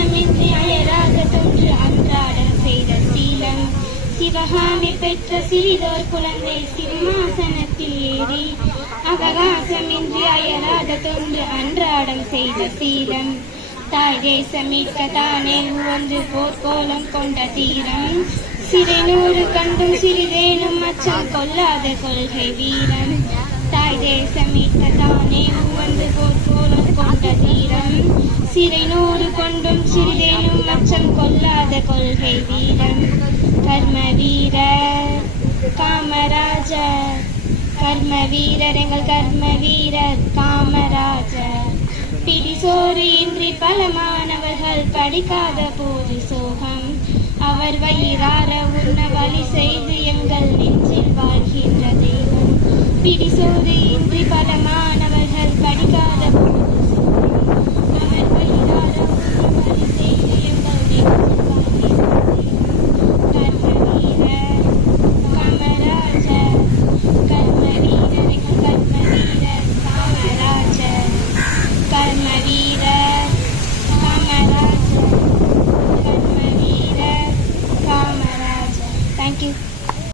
சிவமின்றி அயராக தொன்று அன்றாட செய்த சீலம் சிவகாமி பெற்ற சிறிதோர் குழந்தை சிம்மாசனத்தில் ஏறி அவகாசமின்றி அயராக தொன்று அன்றாடம் செய்த சீலம் தாய் தேசமிக்க தானே ஒன்று போர்க்கோலம் கொண்ட தீரம் சிறுநூறு கண்டும் சிறிதேனும் அச்சம் கொல்லாத கொள்கை வீரன். தாய் தேசமிக்க தானே ஒன்று போர்க்கோலம் கொண்ட தீரம் சிறைநூறு கொண்டும் சிறிதேனும் அச்சம் கொள்ளாத கொள்கை வீரன். கர்ம வீரர் காமராஜர். கர்ம வீரர் எங்கள் கர்ம வீரர் காமராஜர் பிடிசோறு இன்றி பல மாணவர்கள் படிக்காத போது சோகம். அவர் வயிறார உண்ண வழி செய்து எங்கள் நெஞ்சில் வாழ்கின்ற தெய்வம். பிடிசோறு